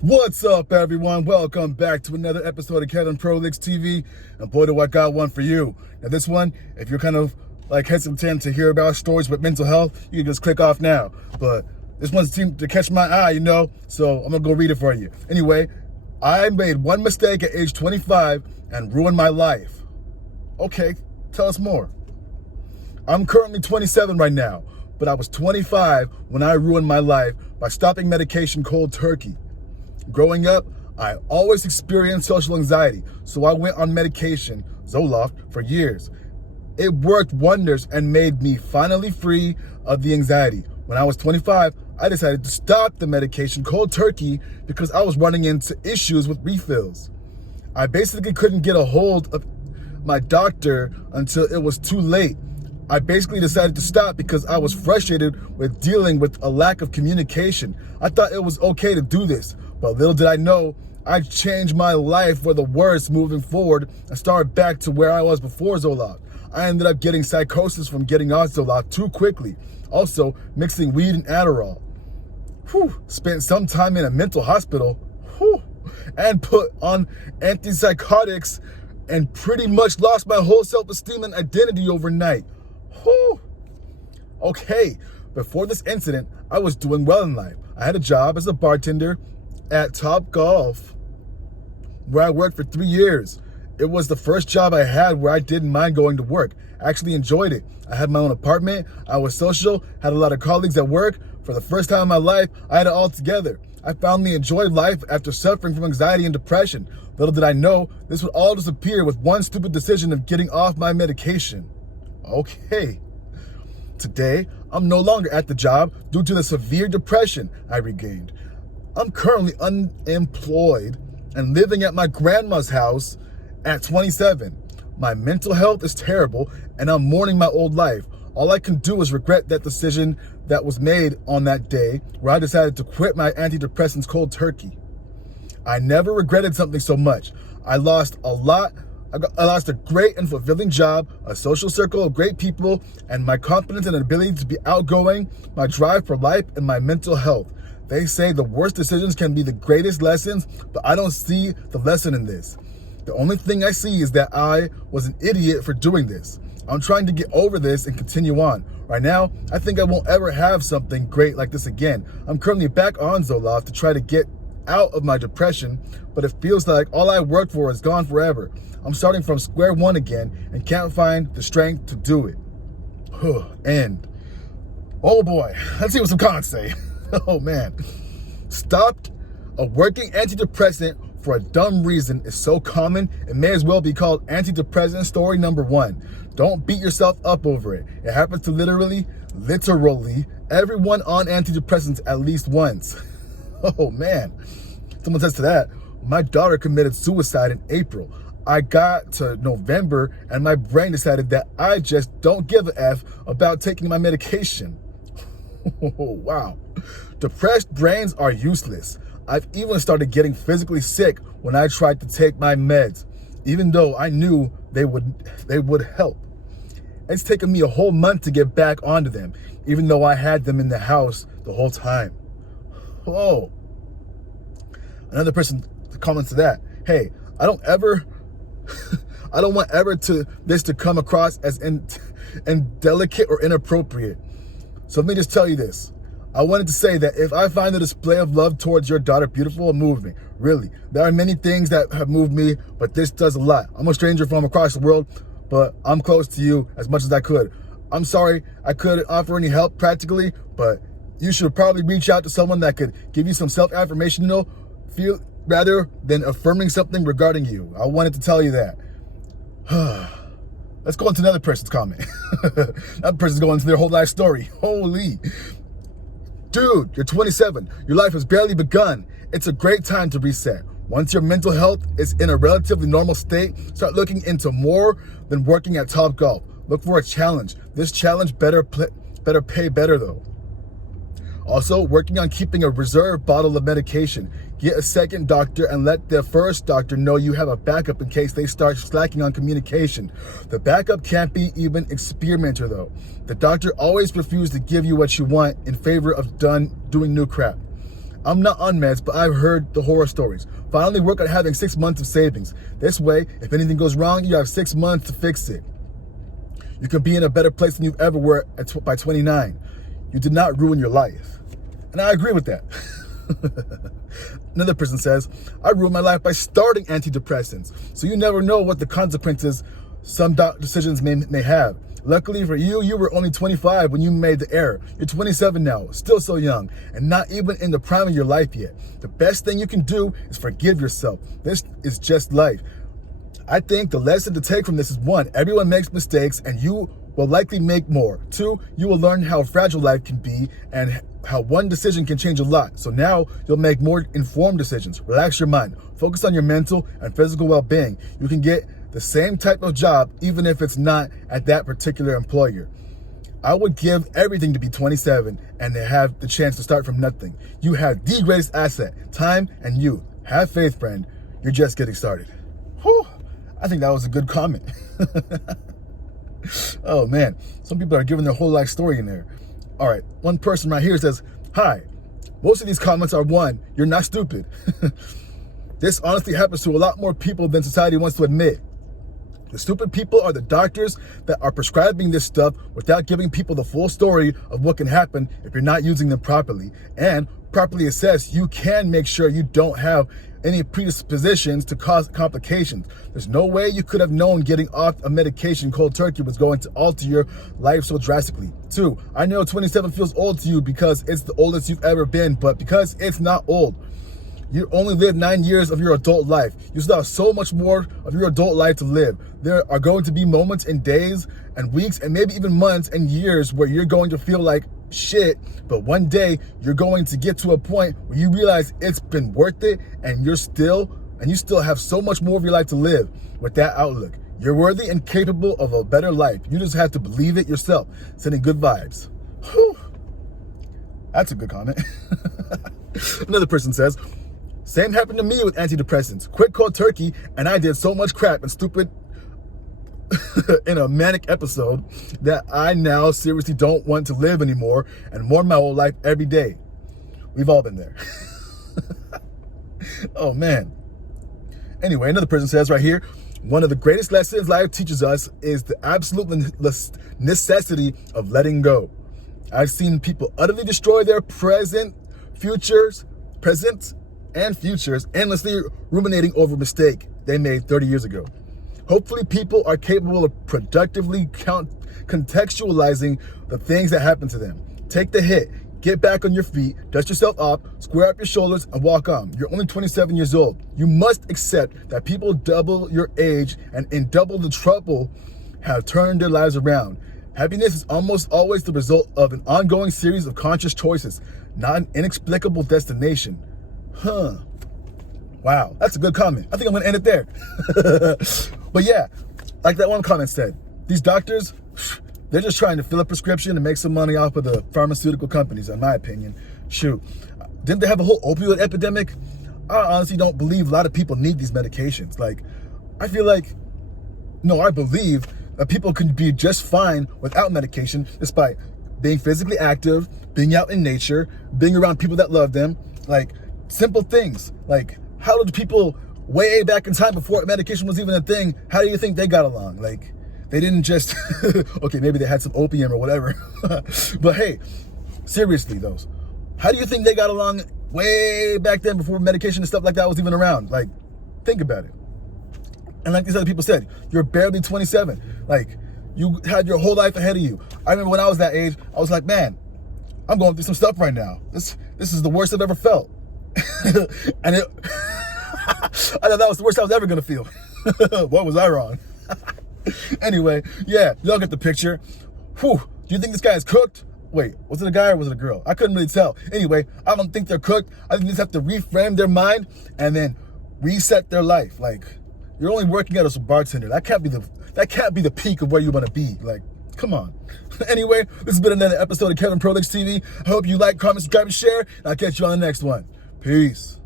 What's up, everyone? Welcome back to another episode of Kevin Pro Leagues TV. And boy, do I got one for you. Now, this one, if you're kind of like hesitant to hear about stories with mental health, you can just click off now. But this one seemed to catch my eye, so I'm gonna go read it for you. Anyway, I made one mistake at age 25 and ruined my life. Okay, tell us more. I'm currently 27 right now, but I was 25 when I ruined my life by stopping medication cold turkey. Growing up, I always experienced social anxiety, so I went on medication, Zoloft, for years. It worked wonders and made me finally free of the anxiety. When I was 25, I decided to stop the medication cold turkey because I was running into issues with refills. I basically couldn't get a hold of my doctor until it was too late. I basically decided to stop because I was frustrated with dealing with a lack of communication. I thought it was okay to do this, but little did I know, I changed my life for the worse moving forward and started back to where I was before Zoloft. I ended up getting psychosis from getting on Zoloft too quickly. Also, mixing weed and Adderall. Spent some time in a mental hospital. And put on antipsychotics and pretty much lost my whole self-esteem and identity overnight. Okay, before this incident, I was doing well in life. I had a job as a bartender at Top Golf, where I worked for 3 years. It was the first job I had where I didn't mind going to work. I actually enjoyed it. I had my own apartment, I was social, had a lot of colleagues at work. For the first time in my life, I had it all together. I finally enjoyed life after suffering from anxiety and depression. Little did I know, this would all disappear with one stupid decision of getting off my medication. Okay. Today, I'm no longer at the job due to the severe depression I regained. I'm currently unemployed and living at my grandma's house at 27. My mental health is terrible and I'm mourning my old life. All I can do is regret that decision that was made on that day where I decided to quit my antidepressants cold turkey. I never regretted something so much. I lost a lot. I lost a great and fulfilling job, a social circle of great people, and my confidence and ability to be outgoing, my drive for life, and my mental health. They say the worst decisions can be the greatest lessons, but I don't see the lesson in this. The only thing I see is that I was an idiot for doing this. I'm trying to get over this and continue on. Right now, I think I won't ever have something great like this again. I'm currently back on Zoloft to try to get out of my depression, but it feels like all I worked for is gone forever. I'm starting from square one again and can't find the strength to do it. And, oh boy, let's see what some cons say. Oh man. Stopped a working antidepressant for a dumb reason is so common, it may as well be called antidepressant story number 1. Don't beat yourself up over it. It happens to literally everyone on antidepressants at least once. Oh man. Someone says to that, my daughter committed suicide in April. I got to November and my brain decided that I just don't give a F about taking my medication. Wow. Depressed brains are useless. I've even started getting physically sick when I tried to take my meds, even though I knew they would help. It's taken me a whole month to get back onto them, even though I had them in the house the whole time. Oh. Another person comments to that. Hey, I don't want this to come across as indelicate or inappropriate. So let me just tell you this. I wanted to say that if I find the display of love towards your daughter beautiful and moving, really, there are many things that have moved me, but this does a lot. I'm a stranger from across the world, but I'm close to you as much as I could. I'm sorry I couldn't offer any help practically, but you should probably reach out to someone that could give you some self-affirmation, feel rather than affirming something regarding you. I wanted to tell you that. Let's go into another person's comment. That person's going into their whole life story. Holy. Dude, you're 27. Your life has barely begun. It's a great time to reset. Once your mental health is in a relatively normal state, start looking into more than working at Top Golf. Look for a challenge. This challenge better pay better though. Also, working on keeping a reserve bottle of medication. Get a second doctor and let the first doctor know you have a backup in case they start slacking on communication. The backup can't be even experimenter though. The doctor always refuses to give you what you want in favor of doing new crap. I'm not on meds, but I've heard the horror stories. Finally work on having 6 months of savings. This way, if anything goes wrong, you have 6 months to fix it. You can be in a better place than you ever were by 29. You did not ruin your life. And I agree with that. Another person says, I ruined my life by starting antidepressants. So you never know what the consequences some decisions may have. Luckily for you, you were only 25 when you made the error. You're 27 now, still so young, and not even in the prime of your life yet. The best thing you can do is forgive yourself. This is just life. I think the lesson to take from this is 1, everyone makes mistakes and you will likely make more. 2, you will learn how fragile life can be and how one decision can change a lot. So now you'll make more informed decisions. Relax your mind. Focus on your mental and physical well-being. You can get the same type of job even if it's not at that particular employer. I would give everything to be 27 and to have the chance to start from nothing. You have the greatest asset, time and youth. Have faith, friend. You're just getting started. Whew. I think that was a good comment. Oh man, some people are giving their whole life story in there. All right, one person right here says, hi, most of these comments are 1, you're not stupid. This honestly happens to a lot more people than society wants to admit. The stupid people are the doctors that are prescribing this stuff without giving people the full story of what can happen if you're not using them properly. And properly assessed, you can make sure you don't have any predispositions to cause complications. There's no way you could have known getting off a medication cold turkey was going to alter your life so drastically. 2, I know 27 feels old to you because it's the oldest you've ever been, but because it's not old. You only lived 9 years of your adult life. You still have so much more of your adult life to live. There are going to be moments and days and weeks and maybe even months and years where you're going to feel like shit, but one day you're going to get to a point where you realize it's been worth it and you still have so much more of your life to live. With that outlook, you're worthy and capable of a better life. You just have to believe it yourself. Sending good vibes. Whew. That's a good comment. Another person says, same happened to me with antidepressants. Quit cold turkey, and I did so much crap and stupid in a manic episode that I now seriously don't want to live anymore and mourn my whole life every day. We've all been there. Oh man. Anyway, another person says right here, one of the greatest lessons life teaches us is the absolute necessity of letting go. I've seen people utterly destroy their present and futures, endlessly ruminating over a mistake they made 30 years ago. Hopefully people are capable of productively contextualizing the things that happen to them. Take the hit, get back on your feet, dust yourself off, square up your shoulders, and walk on. You're only 27 years old. You must accept that people double your age and in double the trouble have turned their lives around. Happiness is almost always the result of an ongoing series of conscious choices, not an inexplicable destination. Wow, that's a good comment. I think I'm gonna end it there. But yeah, like that one comment said, these doctors, they're just trying to fill a prescription and make some money off of the pharmaceutical companies, in my opinion. Shoot, didn't they have a whole opioid epidemic? I honestly don't believe a lot of people need these medications. Like, I believe that people can be just fine without medication, despite being physically active, being out in nature, being around people that love them, like simple things. Like, how did people way back in time before medication was even a thing, how do you think they got along? Like, they didn't just, okay, maybe they had some opium or whatever. But hey, seriously though, how do you think they got along way back then before medication and stuff like that was even around? Like, think about it. And like these other people said, you're barely 27. Like, you had your whole life ahead of you. I remember when I was that age, I was like, man, I'm going through some stuff right now. This is the worst I've ever felt. And I thought that was the worst I was ever gonna feel. What was I wrong? Anyway, yeah, y'all get the picture. Whew, do you think this guy is cooked? Wait, was it a guy or was it a girl? I couldn't really tell. Anyway, I don't think they're cooked. I think they just have to reframe their mind and then reset their life. Like, you're only working out as a bartender. That can't be the peak of where you want to be. Like, come on. Anyway, this has been another episode of Kevin Prolich TV. I hope you like, comment, subscribe, and share. And I'll catch you on the next one. Peace.